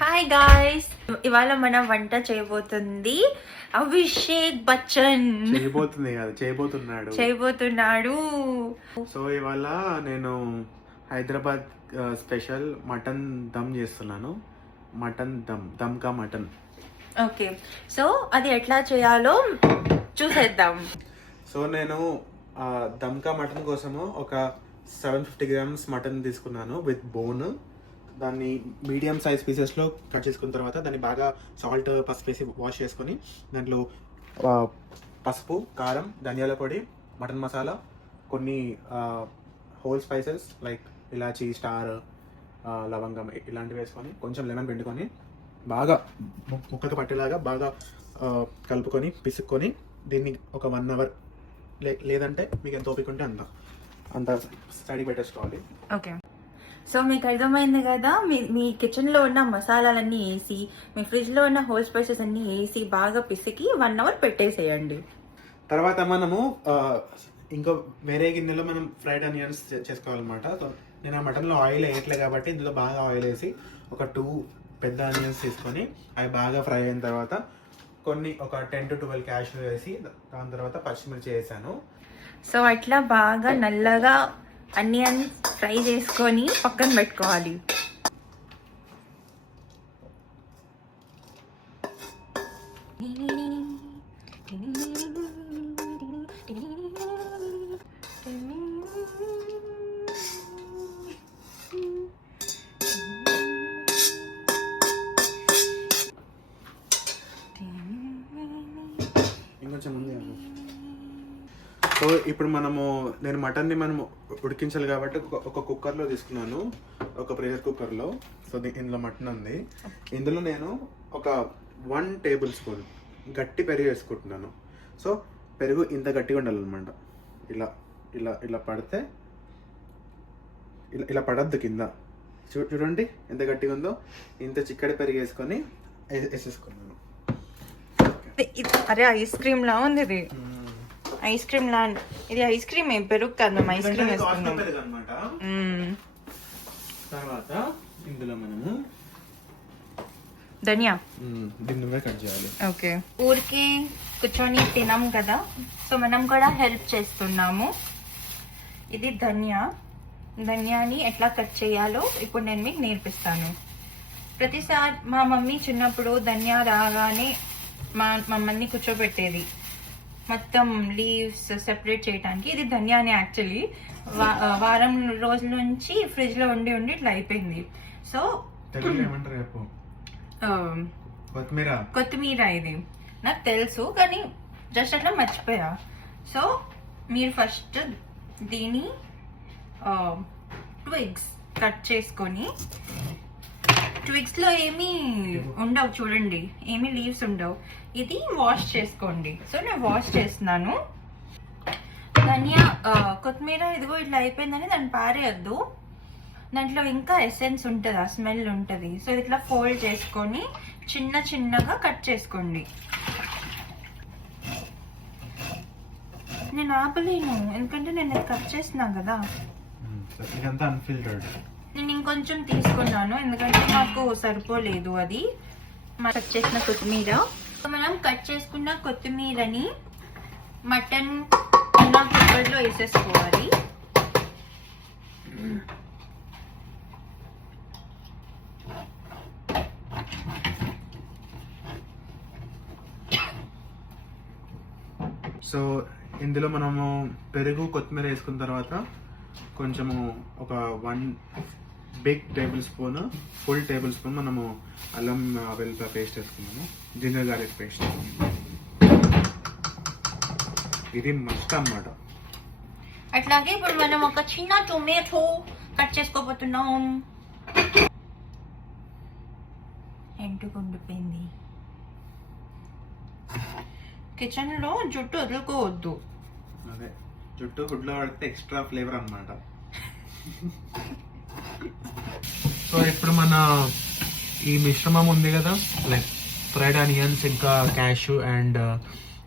Hi guys, ఇవాళ మనం వంట చేయబోతుంది అభిషేక్ బచ్చన్ చేయబోతున్నాడు. సో ఇవాళ నేను హైదరాబాద్ స్పెషల్ మటన్ దమ్ చేస్తున్నాను. మటన్ దమ్కా మటన్. ఓకే, సో అది ఎట్లా చేయాలో చూసేద్దాం. సో నేను దమ్కా మటన్ కోసము ఒక 750 grams మటన్ తీసుకున్నాను విత్ బోన్. దాన్ని మీడియం సైజ్ పీసెస్లో కట్ చేసుకున్న తర్వాత దాన్ని బాగా సాల్ట్ పసుపు వేసి వాష్ చేసుకొని దాంట్లో పసుపు, కారం, ధనియాల పొడి, మటన్ మసాలా, కొన్ని హోల్ స్పైసెస్ లైక్ ఇలాచీ, స్టార్, లవంగం ఇలాంటివి వేసుకొని కొంచెం లెమన్ పిండుకొని బాగా ముక్కకు పట్టేలాగా బాగా కలుపుకొని పిసుక్కొని దీన్ని ఒక 1 hour లేదంటే మీకు ఎంత ఓపిక ఉంటే అంత స్టడీ పెట్టేసుకోవాలి. ఓకే, సో మీకు అర్థమైంది కదా, మీ కిచెన్లో ఉన్న మసాలాలన్నీ వేసి మీ ఫ్రిడ్జ్లో ఉన్న హోల్ స్పైసెస్ అన్నీ వేసి బాగా పిసికి 1 hour పెట్టేసేయండి. తర్వాత మనము ఇంకో వేరే గిన్నెలో మనం ఫ్రైడ్ ఆనియన్స్ చేసుకోవాలన్నమాట. సో నేను ఆ మటన్లో ఆయిల్ వేయట్లేదు కాబట్టి ఇందులో బాగా ఆయిల్ వేసి ఒక 2 పెద్ద ఆనియన్స్ తీసుకొని అవి బాగా ఫ్రై అయిన తర్వాత ఒక 10 to 12 క్యాష్యూ వేసి దాని తర్వాత పచ్చిమిర్చి వేసాను. సో అట్లా బాగా నల్లగా అన్ని ఫ్రై చేసుకొని పక్కన పెట్టుకోవాలి. ఇంకొంచెం ఉంది. సో ఇప్పుడు నేను మటన్ని ఉడికించాలి కాబట్టి ఒక కుక్కర్లో తీసుకున్నాను, ఒక ప్రెషర్ కుక్కర్లో. సో ఇందులో మటన్ ఉంది. ఇందులో నేను ఒక 1 tablespoon గట్టి పెరుగు వేసుకుంటున్నాను. సో పెరుగు ఇంత గట్టిగా ఉండాలన్నమాట. ఇలా ఇలా ఇలా పడితే ఇలా పడద్దు కింద. చూడండి ఎంత గట్టిగా ఉందో. ఇంత చిక్కడి పెరుగు వేసుకొని వేసేసుకున్నాను. అరే ఐస్ క్రీమ్ లా ఉంది ఇది. ఐస్ క్రీమ్ లా ఇది. ఐస్ క్రీమ్ ఏం పెరుగు కాదు, మేము ఐస్ క్రీమ్ వేసుకున్నాం అనమాట. తర్వాత ఇందులో మనము ధనియా దీన్ని కట్ చేయాలి. ఓకే, ఊరికి కూర్చొని తినాం కదా, సో మనం కూడా హెల్ప్ చేస్తున్నాము. ఇది ధనియాని ఎట్లా కట్ చేయాలో ఇప్పుడు నేను మీకు నేర్పిస్తాను. ప్రతిసారి మా మమ్మీ చిన్నప్పుడు ధనియా రాగానే మమ్మల్ని కూర్చోబెట్టేది మొత్తం లీవ్స్ సెపరేట్ చేయడానికి. ఇది ధనియాని యాక్చువల్లీ వారం రోజుల నుంచి ఫ్రిడ్జ్ లో ఉండి ఇట్లా అయిపోయింది. సో కొత్తిమీర ఇది నాకు తెలుసు, కానీ జస్ట్ అట్లా మర్చిపోయా. సో మీరు ఫస్ట్ దీని ట్విగ్స్ కట్ చేసుకొని, ట్విగ్స్ లో ఏమీ ఉండవు చూడండి, ఏమీ లీవ్స్ ఉండవు. ఇది వాష్ చేసుకోండి. సో నేను వాష్ చేస్తున్నాను. ధనియా, కొత్తిమీర ఇదిగో ఇట్లా అయిపోయిందని దాన్ని పారేయద్దు. దాంట్లో ఇంకా ఎసెన్స్ ఉంటుంది, ఆ స్మెల్ ఉంటుంది. సో ఇట్లా ఫోల్డ్ చేసుకొని చిన్నగా కట్ చేసుకోండి. నేను ఆపలేను ఎందుకంటే నేను కట్ చేస్తున్నా కదా. నేను ఇంకొంచెం తీసుకున్నాను ఎందుకంటే నాకు సరిపోలేదు అది. కట్ చేసిన కొత్తిమీర, మనం కట్ చేసుకున్న కొత్తిమీరని మటన్ అన్న కుక్కర్లో వేసేసుకోవాలి. సో ఇందులో మనము పెరుగు, కొత్తిమీర వేసుకున్న తర్వాత కొంచెము ఒక 1 big tablespoon, full table spoon మనము అల్లం వెల్లుల్లి పేస్ట్ వేసుకున్నాము, జింజర్ గార్లిక్ పేస్ట్. ఇది మస్ట్ అన్నమాట. అట్లాగే ఇప్పుడు మనం ఒక చిన్న టొమాటో కట్ చేసుకోబోతున్నాం. ఎంటుకుండిపోయింది. కిచెన్ లో జుట్టు వదులుకోవద్దు. అదే జుట్టు గుడ్లో పడితే ఎక్స్ట్రా ఫ్లేవర్ అన్నమాట. సో ఇప్పుడు మన ఈ మిశ్రమం ఉంది కదా, లైక్ ఫ్రైడ్ ఆనియన్స్, ఇంకా క్యాష్యూ అండ్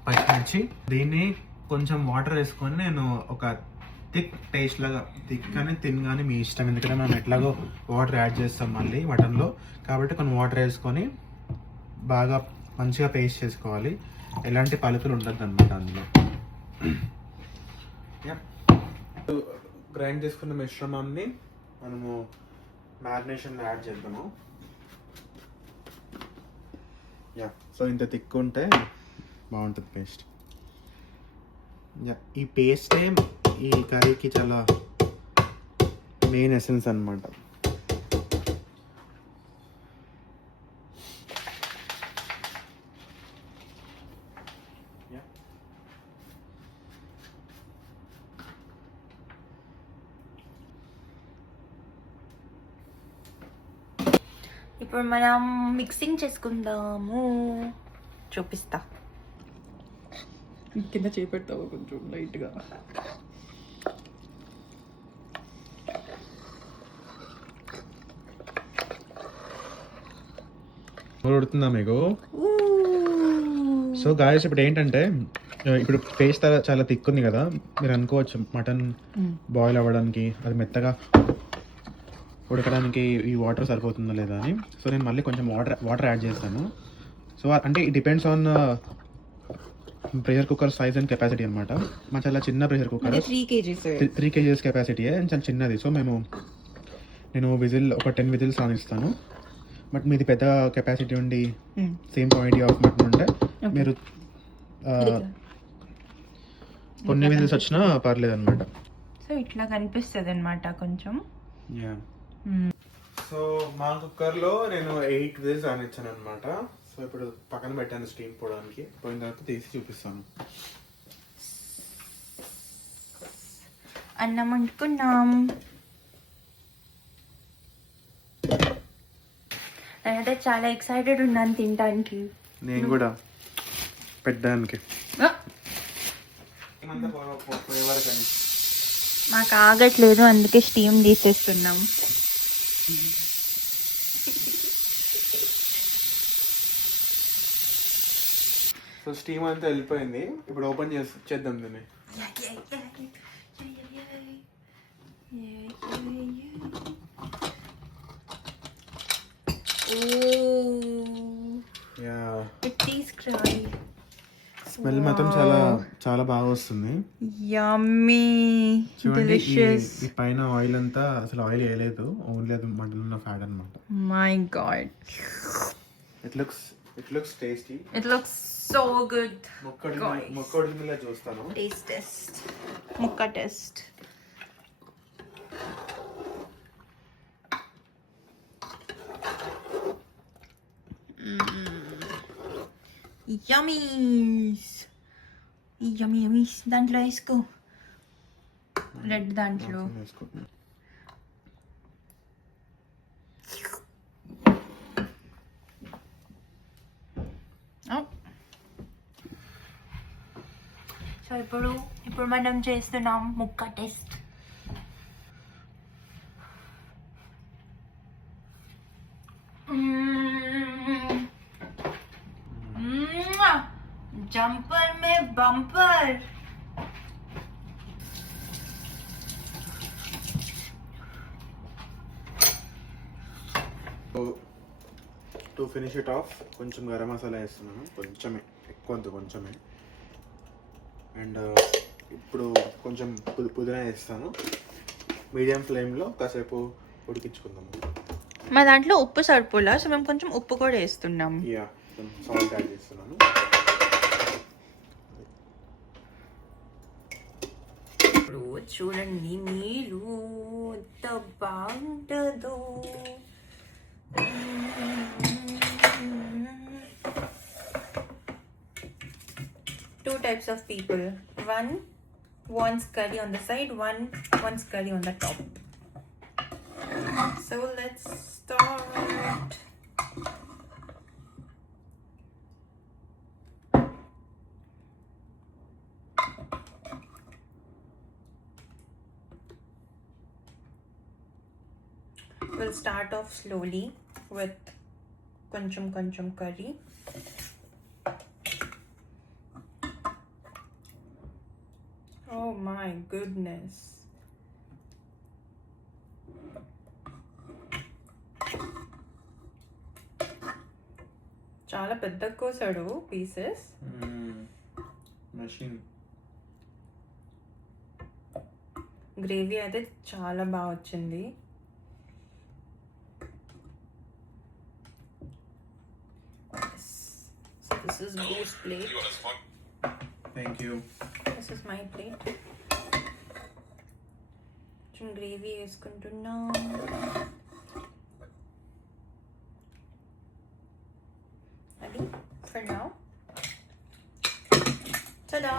పచ్చిమిర్చి, దీన్ని కొంచెం వాటర్ వేసుకొని నేను ఒక థిక్ పేస్ట్ లాగా, థిక్ కానీ తిన్ కానీ మీ ఇష్టం, ఎందుకంటే మనం ఎట్లాగో వాటర్ యాడ్ చేస్తాం మళ్ళీ మటన్లో, కాబట్టి కొన్ని వాటర్ వేసుకొని బాగా మంచిగా పేస్ట్ చేసుకోవాలి. ఎలాంటి పలుకులు ఉండద్దు అనమాట అందులో. గ్రైండ్ చేసుకున్న మిశ్రమాన్ని మనము మ్యారినేషన్ యాడ్ చేద్దాము. సో ఇంత థిక్ ఉంటే బాగుంటుంది పేస్ట్. ఈ పేస్టే ఈ కర్రీకి చాలా మెయిన్ ఎసెన్స్ అనమాట. ఇప్పుడు మనం మిక్సింగ్ చేసుకుందాము. చూపిస్తా. కింద చేపెడతావు కొంచెం లైట్గా. ఉడుతుందా మీకు? సో గాయస్, ఇప్పుడు ఏంటంటే ఇప్పుడు పేస్ట్ చాలా థిక్ ఉంది కదా, మీరు అనుకోవచ్చు మటన్ బాయిల్ అవ్వడానికి, అది మెత్తగా ఉడకడానికి ఈ వాటర్ సరిపోతుందా లేదా అని. సో నేను మళ్ళీ కొంచెం వాటర్ యాడ్ చేస్తాను. సో అంటే it depends on pressure cooker size and capacity అనమాట. మా చాలా చిన్న ప్రెషర్ కుక్కర్, 3 kgs కెపాసిటీ, చాలా చిన్నది. సో నేను ఒక 10 విజిల్స్ రానిస్తాను. బట్ మీది పెద్ద కెపాసిటీ ఉండి సేమ్ క్వాంటిటీ ఆఫ్ మటన్ ఉంటే మీరు కొన్ని విజిల్స్ వచ్చినా పర్లేదు అనమాట. సో ఇట్లా కనిపిస్తుంది అనమాట కొంచెం. సో మా కుక్కర్లో నేను 8 విజిల్స్ రానిచ్చాను అనమాట. సో ఇప్పుడు పక్కన పెట్టాను స్టీమ్ పోవడానికి. పోయిన తర్వాత తీసి చూపిస్తాను. అన్నం వండుకున్నాం. నేనైతే చాలా ఎక్సైటెడ్ ఉన్నాను తినడానికి. నేను కూడా పెట్టడానికి. మాకు ఆగట్లేదు, అందుకే స్టీమ్ తీసేస్తున్నాం. సో స్టీమ్ అంతా వెళ్ళిపోయింది. ఇప్పుడు ఓపెన్ చేద్దాం దీన్ని. స్మెల్ మాత్రం చాలా చాలా బాగా వస్తుంది. యమ్మీ, డెలిషియస్. ఈ పైన ఆయిల్ అంతా అసలు ఆయిల్ వేయలేదు, ఓన్లీ అది మటన్ ఉన్న ఫ్యాట్ అన్నమాట. My god, it looks tasty. It looks so good. ముక్కడి మీద చూస్తాను. టెస్ట్ ముక్క టెస్ట్. యమ్మీస్, యమ్మీస్. దాంట్లో వేసుకో, రెడ్ దాంట్లో. సో ఇప్పుడు మనం చేస్తున్నాం ముక్క టెస్ట్. जंपर में bumper. To finish it of కొంచెం గరం మసాలా వేస్తున్నాను, కొంచెమే. అండ్ ఇప్పుడు కొంచెం పుదీనా వేస్తాను. మీడియం ఫ్లేమ్లో కాసేపు ఉడికించుకుందాము. మా దాంట్లో ఉప్పు సరిపోలా, సో మేము కొంచెం ఉప్పు కూడా వేస్తున్నాం. సాల్ట్ యాడ్ చేస్తున్నాను. చూడండి మీరు ఎంత బాగుంటుందో. Two types of people. One wants curry on the side, one wants curry on the top. So let's start. We'll start off slowly with koncham curry. Oh my goodness. చాలా పెద్ద కోసాడు pieces. Machine gravy అయితే చాలా బాగా వచ్చింది. So this is Goose plate. Thank you. This is my plate. కొంచెం gravy వేసుకుంటున్నా. అది for now. Ta-da!